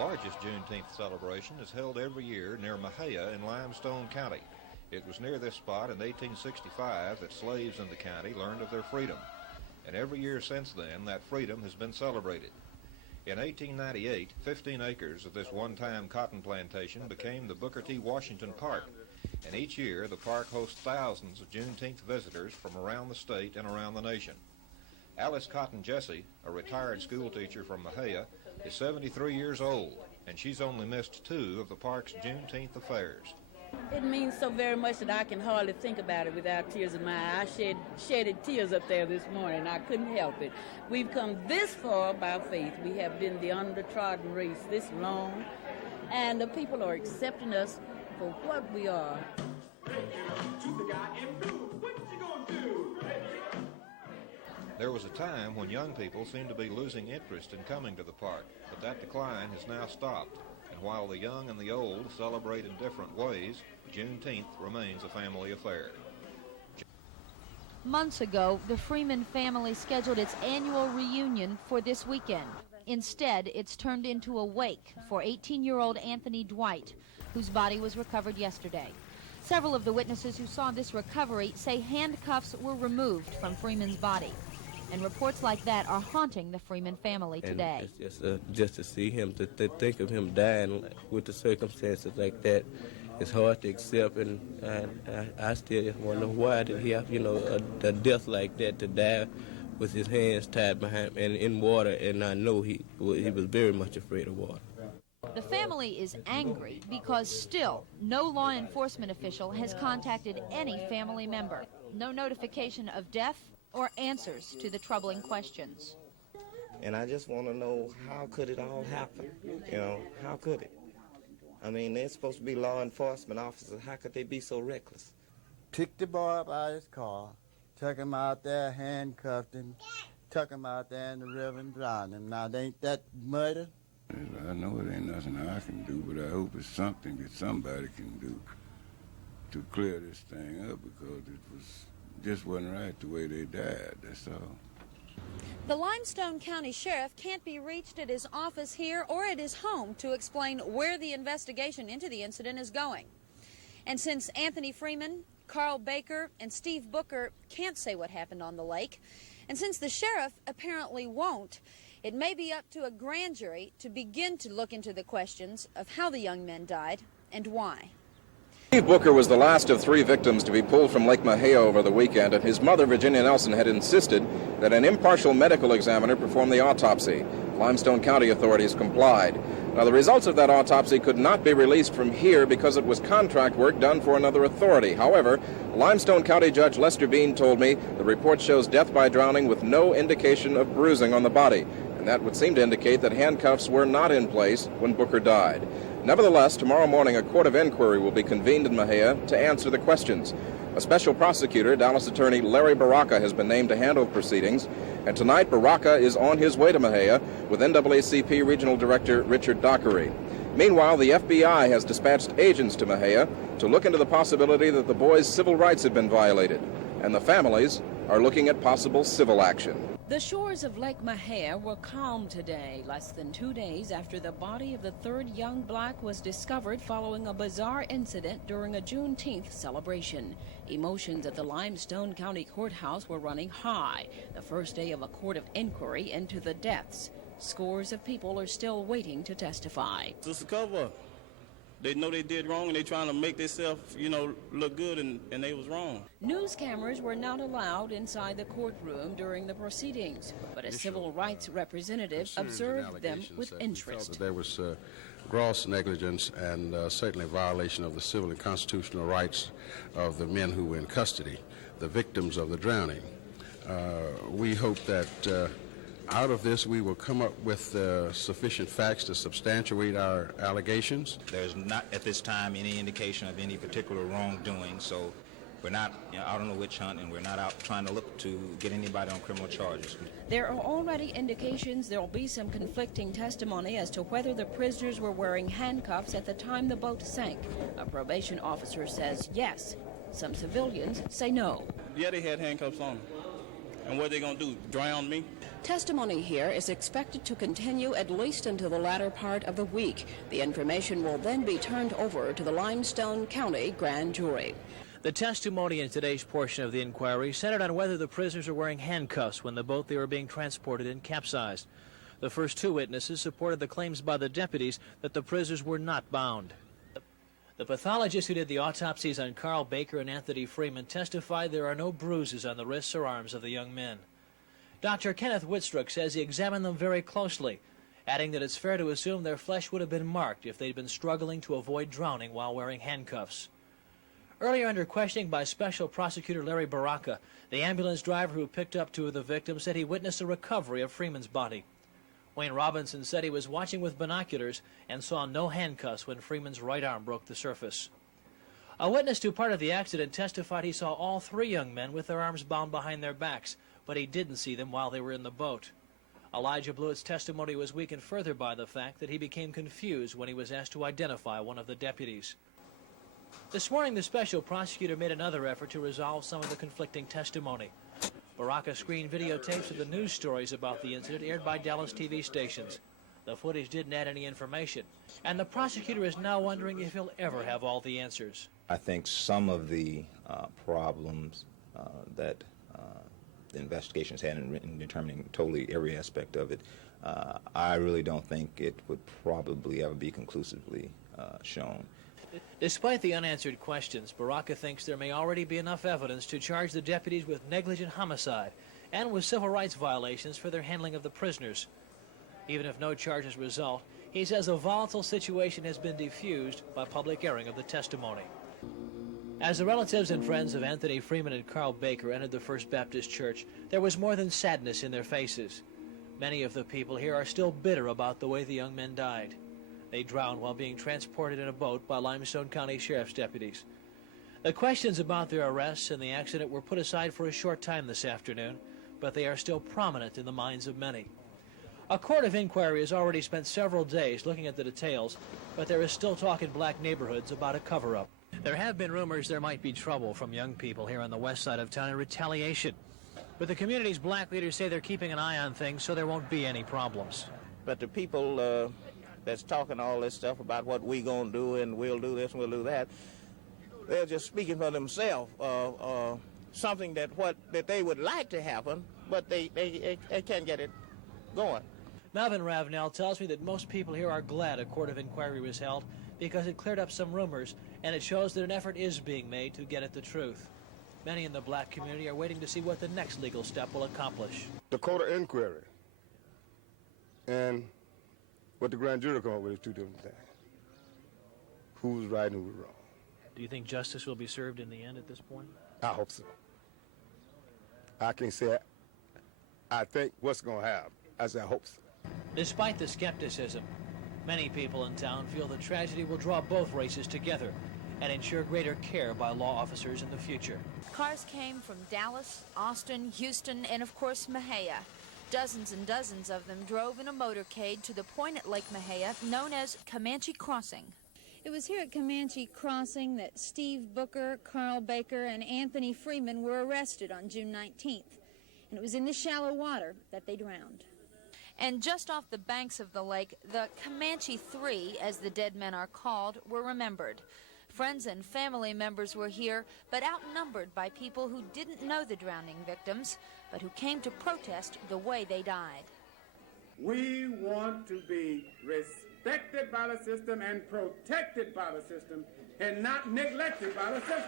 largest Juneteenth celebration is held every year near Mexia in Limestone County. It was near this spot in 1865 that slaves in the county learned of their freedom, and every year since then that freedom has been celebrated. In 1898, 15 acres of this one-time cotton plantation became the Booker T. Washington Park, and each year the park hosts thousands of Juneteenth visitors from around the state and around the nation. Alice Cotton Jesse, a retired schoolteacher from Mexia, is 73 years old, and she's only missed 2 of the park's Juneteenth affairs. It means so very much that I can hardly think about it without tears in my eyes. I shedded tears up there this morning. I couldn't help it. We've come this far by faith. We have been the undertrodden race this long, and the people are accepting us for what we are. There was a time when young people seemed to be losing interest in coming to the park, but that decline has now stopped. And while the young and the old celebrate in different ways, Juneteenth remains a family affair. Months ago, the Freeman family scheduled its annual reunion for this weekend. Instead, it's turned into a wake for 18-year-old Anthony Dwight, whose body was recovered yesterday. Several of the witnesses who saw this recovery say handcuffs were removed from Freeman's body. And reports like that are haunting the Freeman family today. And it's just to see him, to think of him dying with the circumstances like that, it's hard to accept, and I still wonder why did he have, a death like that to die with his hands tied behind and in water, and I know he was very much afraid of water. The family is angry because still no law enforcement official has contacted any family member. No notification of death or answers to the troubling questions. And I just want to know, how could it all happen? How could it? I mean, they're supposed to be law enforcement officers. How could they be so reckless? Picked the boy up out of his car, took him out there, handcuffed him, took him out there in the river and drowned him. Now, ain't that murder? I know it ain't nothing I can do, but I hope it's something that somebody can do to clear this thing up, because it just wasn't right the way they died, that's all. The Limestone County Sheriff can't be reached at his office here or at his home to explain where the investigation into the incident is going. And since Anthony Freeman, Carl Baker, and Steve Booker can't say what happened on the lake, and since the sheriff apparently won't, it may be up to a grand jury to begin to look into the questions of how the young men died and why. Steve Booker was the last of 3 victims to be pulled from Lake Mexia over the weekend, and his mother, Virginia Nelson, had insisted that an impartial medical examiner perform the autopsy. Limestone County authorities complied. Now, the results of that autopsy could not be released from here because it was contract work done for another authority. However, Limestone County Judge Lester Bean told me the report shows death by drowning with no indication of bruising on the body, and that would seem to indicate that handcuffs were not in place when Booker died. Nevertheless, tomorrow morning a court of inquiry will be convened in Mexia to answer the questions. A special prosecutor, Dallas attorney Larry Baraka, has been named to handle proceedings, and tonight Baraka is on his way to Mexia with NAACP Regional Director Richard Dockery. Meanwhile, the FBI has dispatched agents to Mexia to look into the possibility that the boys' civil rights have been violated, and the families are looking at possible civil action. The shores of Lake Mexia were calm today, less than 2 days after the body of the 3rd young black was discovered following a bizarre incident during a Juneteenth celebration. Emotions at the Limestone County Courthouse were running high, the first day of a court of inquiry into the deaths. Scores of people are still waiting to testify. It's a cover-up. They know they did wrong, and they trying to make themselves, look good, and they was wrong. News cameras were not allowed inside the courtroom during the proceedings, but a civil rights representative observed them with interest. There was gross negligence and certainly violation of the civil and constitutional rights of the men who were in custody, the victims of the drowning. We hope that out of this, we will come up with sufficient facts to substantiate our allegations. There's not at this time any indication of any particular wrongdoing, so we're not out on a witch hunt, and we're not out trying to look to get anybody on criminal charges. There are already indications there will be some conflicting testimony as to whether the prisoners were wearing handcuffs at the time the boat sank. A probation officer says yes. Some civilians say no. Yeah, they had handcuffs on them. And what are they going to do, drown me? Testimony here is expected to continue at least until the latter part of the week. The information will then be turned over to the Limestone County Grand Jury. The testimony in today's portion of the inquiry centered on whether the prisoners were wearing handcuffs when the boat they were being transported in capsized. The first two witnesses supported the claims by the deputies that the prisoners were not bound. The pathologist who did the autopsies on Carl Baker and Anthony Freeman testified there are no bruises on the wrists or arms of the young men. Dr. Kenneth Whitstruck says he examined them very closely, adding that it's fair to assume their flesh would have been marked if they'd been struggling to avoid drowning while wearing handcuffs. Earlier under questioning by Special Prosecutor Larry Baraka, the ambulance driver who picked up two of the victims said he witnessed a recovery of Freeman's body. Wayne Robinson said he was watching with binoculars and saw no handcuffs when Freeman's right arm broke the surface. A witness to part of the accident testified he saw all three young men with their arms bound behind their backs, but he didn't see them while they were in the boat. Elijah Blewett's testimony was weakened further by the fact that he became confused when he was asked to identify one of the deputies. This morning, the special prosecutor made another effort to resolve some of the conflicting testimony. Baraka screened videotapes of the news stories about the incident aired by Dallas TV stations. The footage didn't add any information, and the prosecutor is now wondering if he'll ever have all the answers. I think some of the problems that the investigations had in determining totally every aspect of it, I really don't think it would probably ever be conclusively shown. Despite the unanswered questions, Baraka thinks there may already be enough evidence to charge the deputies with negligent homicide and with civil rights violations for their handling of the prisoners. Even if no charges result, he says a volatile situation has been diffused by public airing of the testimony. As the relatives and friends of Anthony Freeman and Carl Baker entered the First Baptist Church, there was more than sadness in their faces. Many of the people here are still bitter about the way the young men died. They drowned while being transported in a boat by Limestone County Sheriff's deputies. The questions about their arrests and the accident were put aside for a short time this afternoon, but they are still prominent in the minds of many. A court of inquiry has already spent several days looking at the details, but there is still talk in black neighborhoods about a cover-up. There have been rumors there might be trouble from young people here on the west side of town in retaliation, but the community's black leaders say they're keeping an eye on things so there won't be any problems. But the people that's talking all this stuff about what we gonna do and we'll do this and we'll do that, they're just speaking for themselves. Something that they would like to happen, but they can't get it going. Melvin Ravenel tells me that most people here are glad a court of inquiry was held because it cleared up some rumors and it shows that an effort is being made to get at the truth. Many in the black community are waiting to see what the next legal step will accomplish. The court of inquiry and what the grand jury come up with is two different things. Who was right and who was wrong. Do you think justice will be served in the end at this point? I hope so. I can't say I think what's going to happen. I say I hope so. Despite the skepticism, many people in town feel the tragedy will draw both races together and ensure greater care by law officers in the future. Cars came from Dallas, Austin, Houston, and of course Mexia. Dozens and dozens of them drove in a motorcade to the point at Lake Mexia known as Comanche Crossing. It was here at Comanche Crossing that Steve Booker, Carl Baker, and Anthony Freeman were arrested on June 19th. And it was in the shallow water that they drowned. And just off the banks of the lake, the Comanche Three, as the dead men are called, were remembered. Friends and family members were here, but outnumbered by people who didn't know the drowning victims, but who came to protest the way they died. We want to be respected by the system and protected by the system and not neglected by the system.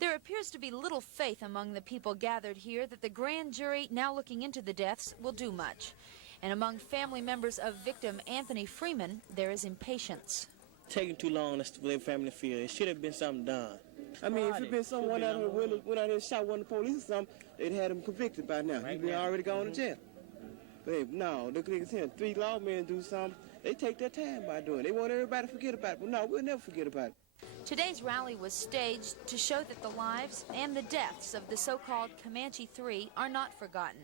There appears to be little faith among the people gathered here that the grand jury, now looking into the deaths, will do much. And among family members of victim Anthony Freeman, there is impatience. Taking too long, that's the way family feel. It should have been something done. I mean, if it been someone out here went out there and shot one of the police or something, they'd had him convicted by now. He'd been already gone to jail. But no, look at here. 3 lawmen do something. They take their time by doing it. They want everybody to forget about it. But no, we'll never forget about it. Today's rally was staged to show that the lives and the deaths of the so-called Comanche Three are not forgotten.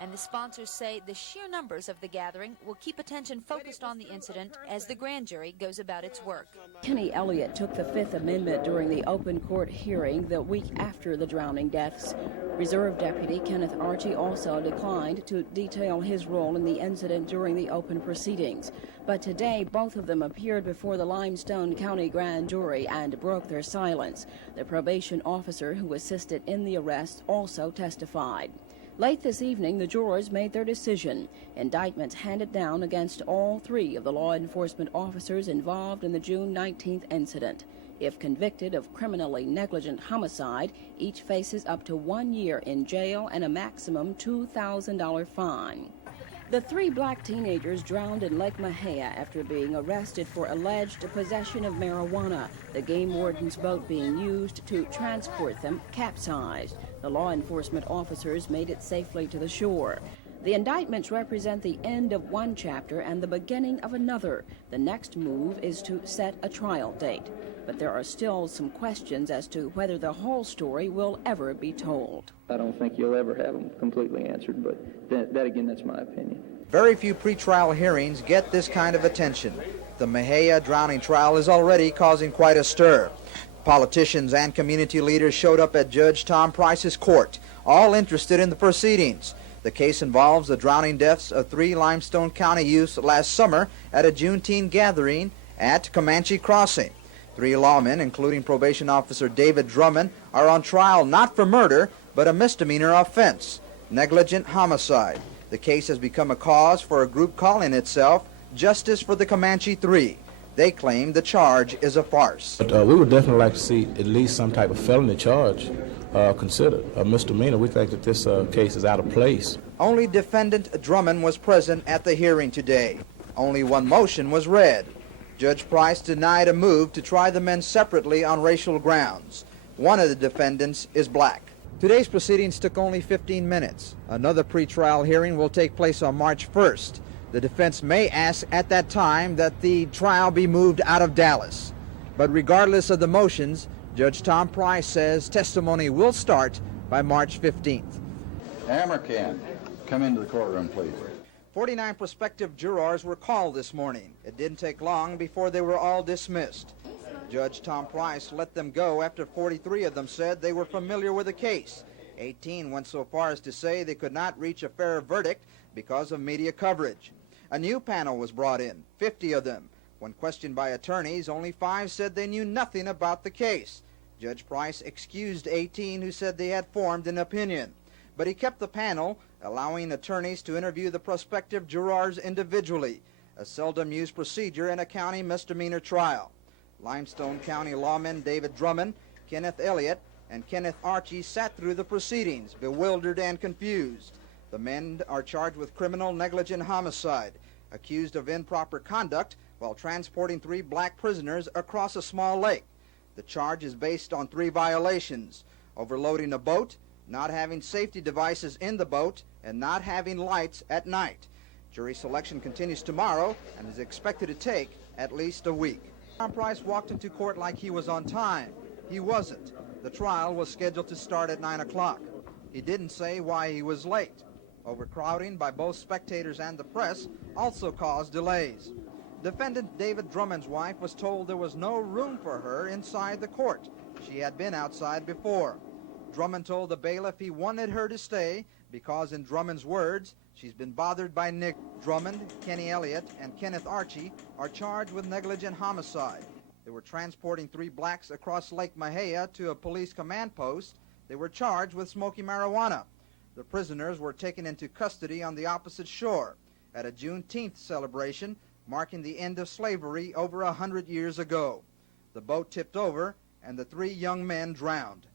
And the sponsors say the sheer numbers of the gathering will keep attention focused on the incident as the grand jury goes about its work. Kenny Elliott took the Fifth Amendment during the open court hearing the week after the drowning deaths. Reserve Deputy Kenneth Archie also declined to detail his role in the incident during the open proceedings. But today, both of them appeared before the Limestone County grand jury and broke their silence. The probation officer who assisted in the arrest also testified. Late this evening, the jurors made their decision. Indictments handed down against all three of the law enforcement officers involved in the June 19th incident. If convicted of criminally negligent homicide, each faces up to 1 year in jail and a maximum $2,000 fine. The three black teenagers drowned in Lake Mexia after being arrested for alleged possession of marijuana. The game warden's boat being used to transport them capsized. The law enforcement officers made it safely to the shore. The indictments represent the end of one chapter and the beginning of another. The next move is to set a trial date. But there are still some questions as to whether the whole story will ever be told. I don't think you'll ever have them completely answered, but that again, that's my opinion. Very few pretrial hearings get this kind of attention. The Mexia drowning trial is already causing quite a stir. Politicians and community leaders showed up at Judge Tom Price's court, all interested in the proceedings. The case involves the drowning deaths of 3 Limestone County youths last summer at a Juneteenth gathering at Comanche Crossing. 3 lawmen, including probation officer David Drummond, are on trial not for murder, but a misdemeanor offense, negligent homicide. The case has become a cause for a group calling itself Justice for the Comanche 3. They claim the charge is a farce. But we would definitely like to see at least some type of felony charge considered. A misdemeanor, we think that this case is out of place. Only defendant Drummond was present at the hearing today. Only one motion was read. Judge Price denied a move to try the men separately on racial grounds. One of the defendants is black. Today's proceedings took only 15 minutes. Another pretrial hearing will take place on March 1st. The defense may ask at that time that the trial be moved out of Dallas. But regardless of the motions, Judge Tom Price says testimony will start by March 15th. Hammercan, come into the courtroom, please. 49 prospective jurors were called this morning. It didn't take long before they were all dismissed. Judge Tom Price let them go after 43 of them said they were familiar with the case. 18 went so far as to say they could not reach a fair verdict because of media coverage. A new panel was brought in, 50 of them. When questioned by attorneys, only 5 said they knew nothing about the case. Judge Price excused 18 who said they had formed an opinion. But he kept the panel, allowing attorneys to interview the prospective jurors individually, a seldom used procedure in a county misdemeanor trial. Limestone County lawmen David Drummond, Kenneth Elliott, and Kenneth Archie sat through the proceedings, bewildered and confused. The men are charged with criminal negligent homicide, accused of improper conduct while transporting 3 black prisoners across a small lake. The charge is based on 3 violations: overloading a boat, not having safety devices in the boat, and not having lights at night. Jury selection continues tomorrow and is expected to take at least a week. Tom Price walked into court like he was on time. He wasn't. The trial was scheduled to start at 9 o'clock. He didn't say why he was late. Overcrowding by both spectators and the press also caused delays. Defendant David Drummond's wife was told there was no room for her inside the court. She had been outside before. Drummond told the bailiff he wanted her to stay because, in Drummond's words, she's been bothered by Nick. Drummond, Kenny Elliott, and Kenneth Archie are charged with negligent homicide. They were transporting 3 blacks across Lake Mexia to a police command post. They were charged with smoking marijuana. The prisoners were taken into custody on the opposite shore at a Juneteenth celebration marking the end of slavery over 100 years ago. The boat tipped over and the 3 young men drowned.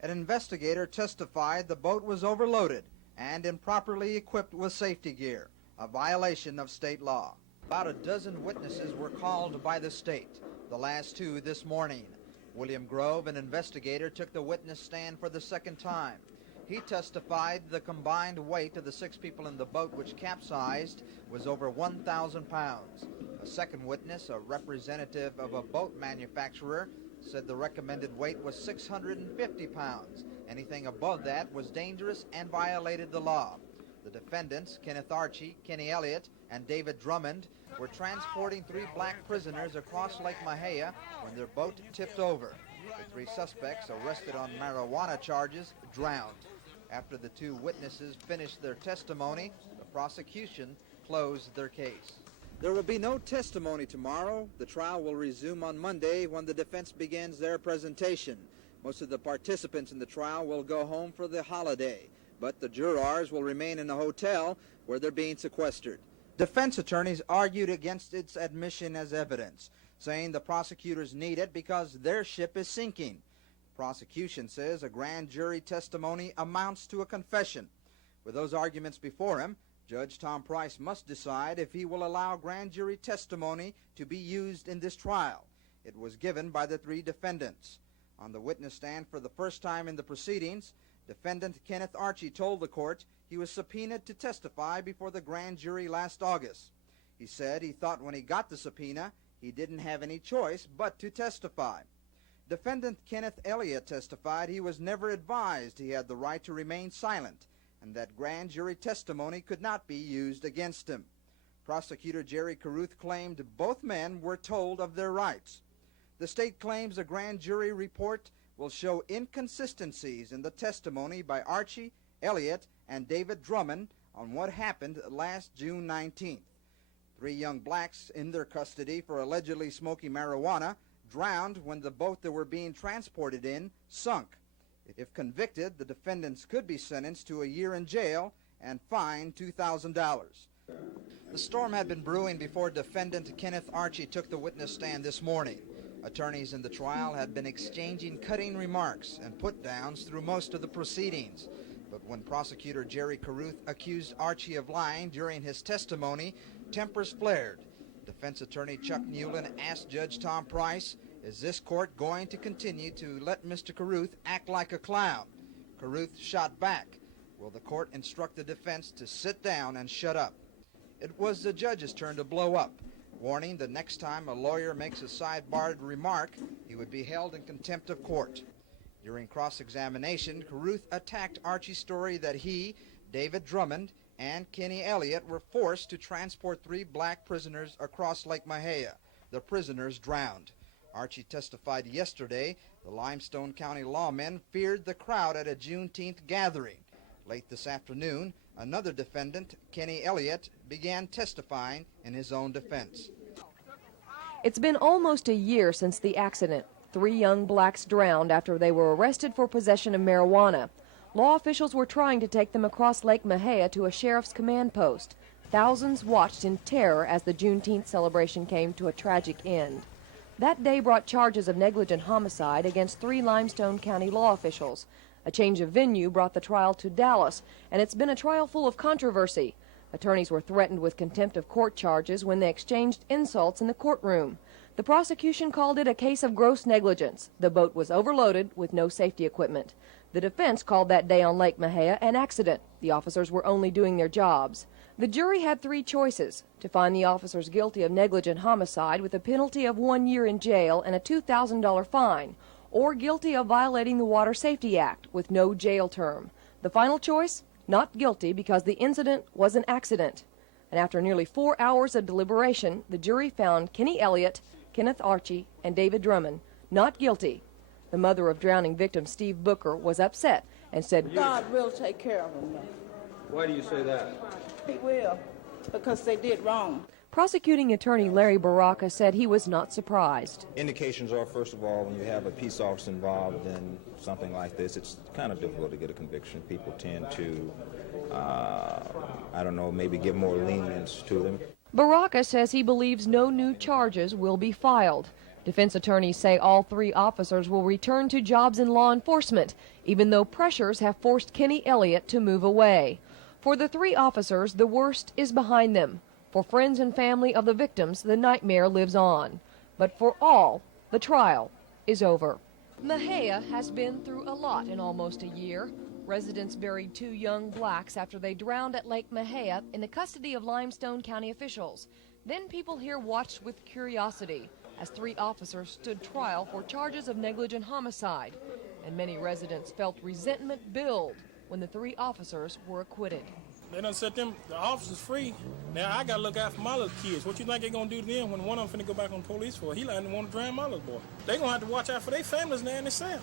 An investigator testified the boat was overloaded and improperly equipped with safety gear, a violation of state law. About a dozen witnesses were called by the state, the last 2 this morning. William Grove, an investigator, took the witness stand for the second time. He testified the combined weight of the 6 people in the boat which capsized was over 1,000 pounds. A second witness, a representative of a boat manufacturer, said the recommended weight was 650 pounds. Anything above that was dangerous and violated the law. The defendants, Kenneth Archie, Kenny Elliott, and David Drummond, were transporting 3 black prisoners across Lake Mexia when their boat tipped over. The 3 suspects, arrested on marijuana charges, drowned. After the 2 witnesses finished their testimony, the prosecution closed their case. There will be no testimony tomorrow. The trial will resume on Monday when the defense begins their presentation. Most of the participants in the trial will go home for the holiday, but the jurors will remain in a hotel where they're being sequestered. Defense attorneys argued against its admission as evidence, saying the prosecutors need it because their ship is sinking. The prosecution says a grand jury testimony amounts to a confession. With those arguments before him, Judge Tom Price must decide if he will allow grand jury testimony to be used in this trial. It was given by the 3 defendants. On the witness stand for the first time in the proceedings, defendant Kenneth Archie told the court he was subpoenaed to testify before the grand jury last August. He said he thought when he got the subpoena, he didn't have any choice but to testify. Defendant Kenneth Elliott testified he was never advised he had the right to remain silent and that grand jury testimony could not be used against him. Prosecutor Jerry Caruth claimed both men were told of their rights. The state claims a grand jury report will show inconsistencies in the testimony by Archie, Elliott, and David Drummond on what happened last June 19th. 3 young blacks in their custody for allegedly smoking marijuana drowned when the boat they were being transported in sunk. If convicted, the defendants could be sentenced to a year in jail and fined $2,000. The storm had been brewing before defendant Kenneth Archie took the witness stand this morning. Attorneys in the trial had been exchanging cutting remarks and put-downs through most of the proceedings. But when prosecutor Jerry Caruth accused Archie of lying during his testimony, tempers flared. Defense attorney Chuck Newland asked Judge Tom Price, is this court going to continue to let Mr. Caruth act like a clown? Caruth shot back. Will the court instruct the defense to sit down and shut up? It was the judge's turn to blow up, warning the next time a lawyer makes a sidebarred remark, he would be held in contempt of court. During cross-examination, Caruth attacked Archie's story that he, David Drummond, and Kenny Elliott were forced to transport 3 black prisoners across Lake Mexia. The prisoners drowned. Archie testified yesterday the Limestone County lawmen feared the crowd at a Juneteenth gathering. Late this afternoon, another defendant, Kenny Elliott, began testifying in his own defense. It's been almost a year since the accident. 3 young blacks drowned after they were arrested for possession of marijuana. Law officials were trying to take them across Lake Mexia to a sheriff's command post. Thousands watched in terror as the Juneteenth celebration came to a tragic end. That day brought charges of negligent homicide against 3 Limestone County law officials. A change of venue brought the trial to Dallas, and it's been a trial full of controversy. Attorneys were threatened with contempt of court charges when they exchanged insults in the courtroom. The prosecution called it a case of gross negligence. The boat was overloaded with no safety equipment. The defense called that day on Lake Mexia an accident. The officers were only doing their jobs. The jury had 3 choices: to find the officers guilty of negligent homicide with a penalty of 1 year in jail and a $2,000 fine, or guilty of violating the Water Safety Act with no jail term. The final choice? Not guilty because the incident was an accident. And after nearly 4 hours of deliberation, the jury found Kenny Elliott, Kenneth Archie, and David Drummond not guilty. The mother of drowning victim Steve Booker was upset and said, God will take care of them. Why do you say that? He will, because they did wrong. Prosecuting attorney Larry Baraka said he was not surprised. Indications are, first of all, when you have a peace officer involved in something like this, it's kind of difficult to get a conviction. People tend to, maybe give more lenience to them. Baraka says he believes no new charges will be filed. Defense attorneys say all 3 officers will return to jobs in law enforcement, even though pressures have forced Kenny Elliott to move away. For the 3 officers, the worst is behind them. For friends and family of the victims, the nightmare lives on. But for all, the trial is over. Mexia has been through a lot in almost a year. Residents buried 2 young blacks after they drowned at Lake Mexia in the custody of Limestone County officials. Then people here watched with curiosity as 3 officers stood trial for charges of negligent homicide. And many residents felt resentment build when the 3 officers were acquitted. They done set them, the officers free. Now I got to look out for my little kids. What you think they going to do to them when one of them finna go back on the police for? He like to want to drown my little boy. They going to have to watch out for their families now in themselves.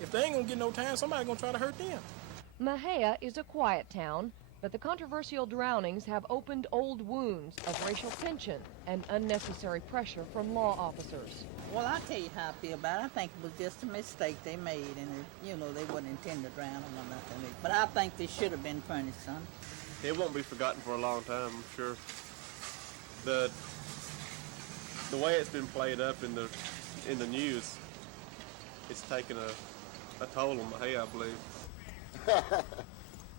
If they ain't going to get no time, somebody going to try to hurt them. Mexia is a quiet town, but the controversial drownings have opened old wounds of racial tension and unnecessary pressure from law officers. Well, I'll tell you how I feel about it. I think it was just a mistake they made, and, you know, they wouldn't intend to drown them or nothing. But I think they should have been punished, son. It won't be forgotten for a long time, I'm sure. The way it's been played up in the news, it's taken a toll on Mexia, I believe.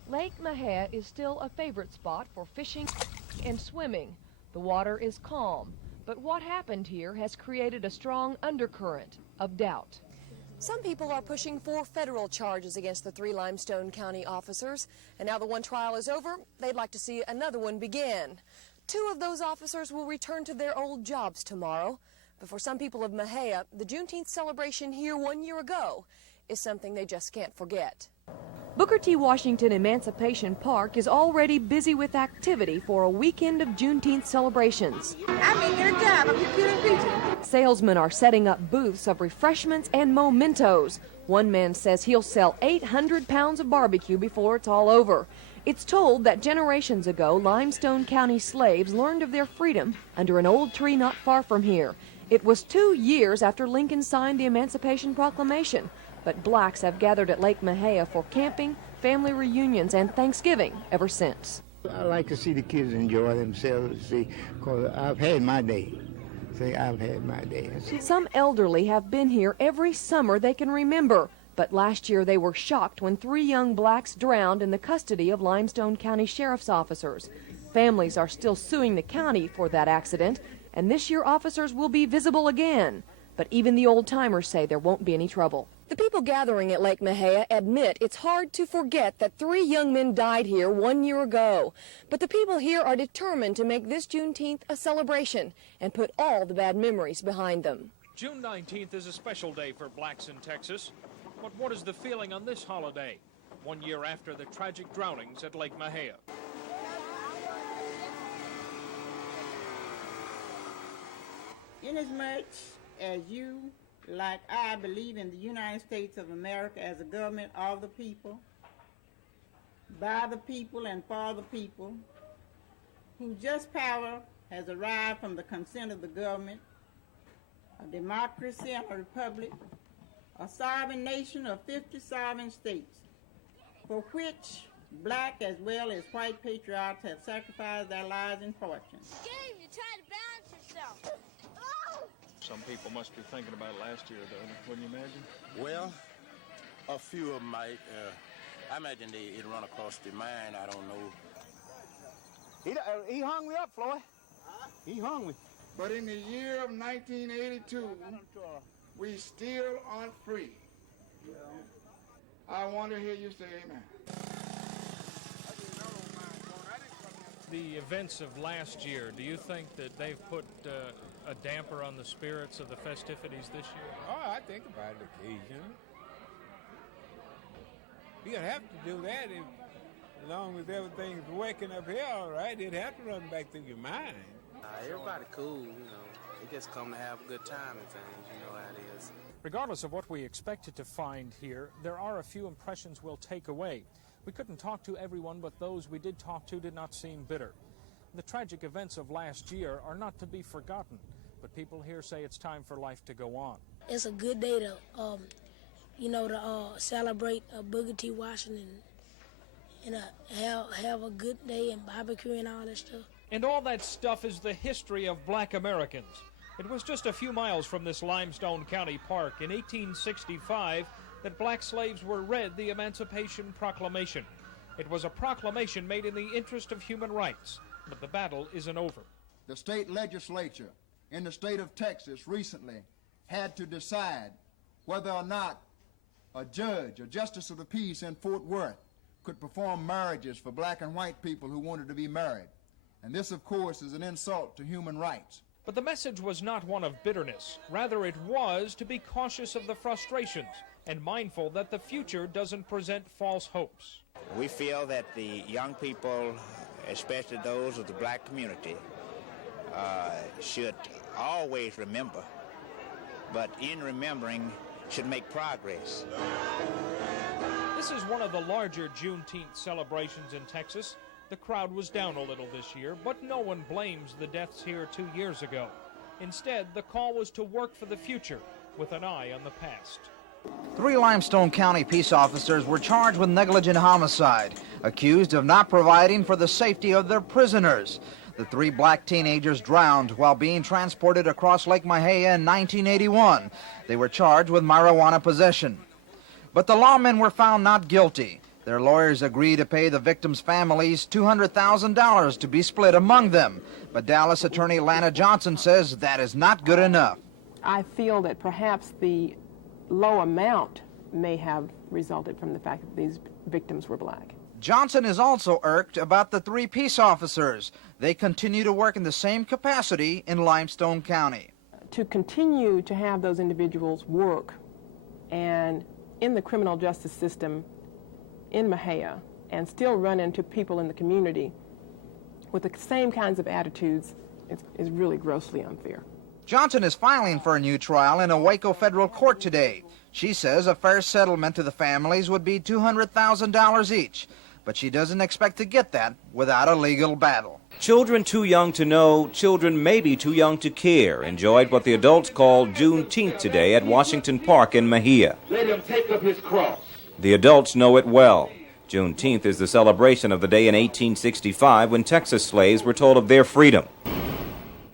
Lake Mexia is still a favorite spot for fishing and swimming. The water is calm, but what happened here has created a strong undercurrent of doubt. Some people are pushing for federal charges against the 3 Limestone County officers, and now the one trial is over, they'd like to see another one begin. 2 of those officers will return to their old jobs tomorrow, but for some people of Mexia, the Juneteenth celebration here 1 year ago is something they just can't forget. Booker T. Washington Emancipation Park is already busy with activity for a weekend of Juneteenth celebrations. I may get a job. I'm computer teacher. Salesmen are setting up booths of refreshments and mementos. One man says he'll sell 800 pounds of barbecue before it's all over. It's told that generations ago, Limestone County slaves learned of their freedom under an old tree not far from here. It was 2 years after Lincoln signed the Emancipation Proclamation. But blacks have gathered at Lake Mexia for camping, family reunions, and Thanksgiving ever since. I like to see the kids enjoy themselves, see, because I've had my day. See, I've had my day. Some elderly have been here every summer they can remember, but last year they were shocked when 3 young blacks drowned in the custody of Limestone County Sheriff's officers. Families are still suing the county for that accident, and this year officers will be visible again. But even the old-timers say there won't be any trouble. The people gathering at Lake Mexia admit it's hard to forget that 3 young men died here 1 year ago. But the people here are determined to make this Juneteenth a celebration and put all the bad memories behind them. June 19th is a special day for blacks in Texas. But what is the feeling on this holiday, 1 year after the tragic drownings at Lake Mexia? Inasmuch as you, like I, believe in the United States of America as a government of the people, by the people and for the people, whose just power has arrived from the consent of the government, a democracy and a republic, a sovereign nation of 50 sovereign states, for which black as well as white patriots have sacrificed their lives and fortunes. Gabe, you're trying to balance yourself. Some people must be thinking about last year, though, wouldn't you imagine? Well, a few of them might. I imagine it'd run across their mind. I don't know. He hung me up, Floyd. He hung me. But in the year of 1982, we still aren't free. I want to hear you say amen. The events of last year, do you think that they've put a damper on the spirits of the festivities this year? Oh, I think about it occasionally. You'd have to do that as long as everything's working up here all right. It'd have to run back through your mind. Everybody cool, you know. They just come to have a good time and things, you know how it is. Regardless of what we expected to find here, there are a few impressions we'll take away. We couldn't talk to everyone, but those we did talk to did not seem bitter. The tragic events of last year are not to be forgotten, but people here say it's time for life to go on. It's a good day to, to celebrate Booker T. Washington and have a good day and barbecue and all that stuff. And all that stuff is the history of black Americans. It was just a few miles from this Limestone County Park in 1865 that black slaves were read the Emancipation Proclamation. It was a proclamation made in the interest of human rights, but the battle isn't over. The state legislature in the state of Texas recently had to decide whether or not a judge, a justice of the peace in Fort Worth, could perform marriages for black and white people who wanted to be married. And this, of course, is an insult to human rights. But the message was not one of bitterness. Rather, it was to be cautious of the frustrations and mindful that the future doesn't present false hopes. We feel that the young people, especially those of the black community, should always remember, but in remembering should make progress. This is one of the larger Juneteenth celebrations in Texas. The crowd was down a little this year, but no one blames the deaths here 2 years ago. Instead, the call was to work for the future with an eye on the past. 3 Limestone County peace officers were charged with negligent homicide, accused of not providing for the safety of their prisoners. The 3 black teenagers drowned while being transported across Lake Mexia in 1981. They were charged with marijuana possession. But the lawmen were found not guilty. Their lawyers agreed to pay the victims' families $200,000 to be split among them. But Dallas attorney Lana Johnson says that is not good enough. I feel that perhaps the low amount may have resulted from the fact that these victims were black. Johnson is also irked about the 3 peace officers. They continue to work in the same capacity in Limestone County. To continue to have those individuals work and in the criminal justice system in Mexia and still run into people in the community with the same kinds of attitudes is really grossly unfair. Johnson is filing for a new trial in a Waco federal court today. She says a fair settlement to the families would be $200,000 each, but she doesn't expect to get that without a legal battle. Children too young to know, children maybe too young to care, enjoyed what the adults called Juneteenth today at Washington Park in Mexia. Let him take up his cross. The adults know it well. Juneteenth is the celebration of the day in 1865 when Texas slaves were told of their freedom.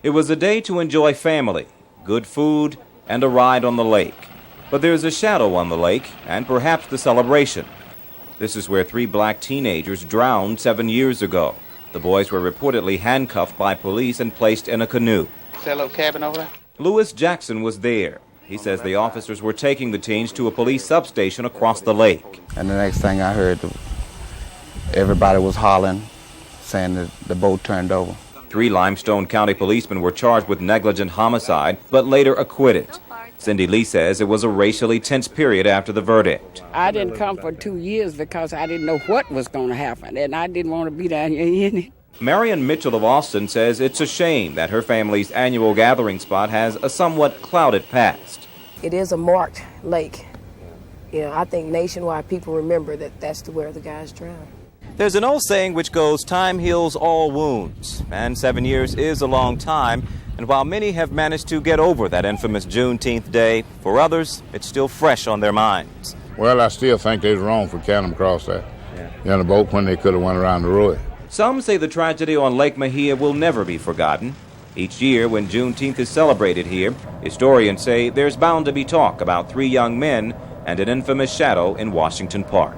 It was a day to enjoy family, good food, and a ride on the lake. But there's a shadow on the lake, and perhaps the celebration. This is where 3 black teenagers drowned 7 years ago. The boys were reportedly handcuffed by police and placed in a canoe. Is that little cabin over there? Lewis Jackson was there. He says the officers were taking the teens to a police substation across the lake. And the next thing I heard, everybody was hollering, saying that the boat turned over. 3 Limestone County policemen were charged with negligent homicide, but later acquitted. Cindy Lee says it was a racially tense period after the verdict. I didn't come for 2 years because I didn't know what was going to happen, and I didn't want to be down here in it. Marion Mitchell of Austin says it's a shame that her family's annual gathering spot has a somewhat clouded past. It is a marked lake. You know, I think nationwide people remember that that's where the guys drowned. There's an old saying which goes, time heals all wounds, and 7 years is a long time. And while many have managed to get over that infamous Juneteenth day, for others, it's still fresh on their minds. Well, I still think they was wrong for carrying them across that in a boat when they could have went around the road. Some say the tragedy on Lake Mexia will never be forgotten. Each year when Juneteenth is celebrated here, historians say there's bound to be talk about 3 young men and an infamous shadow in Washington Park.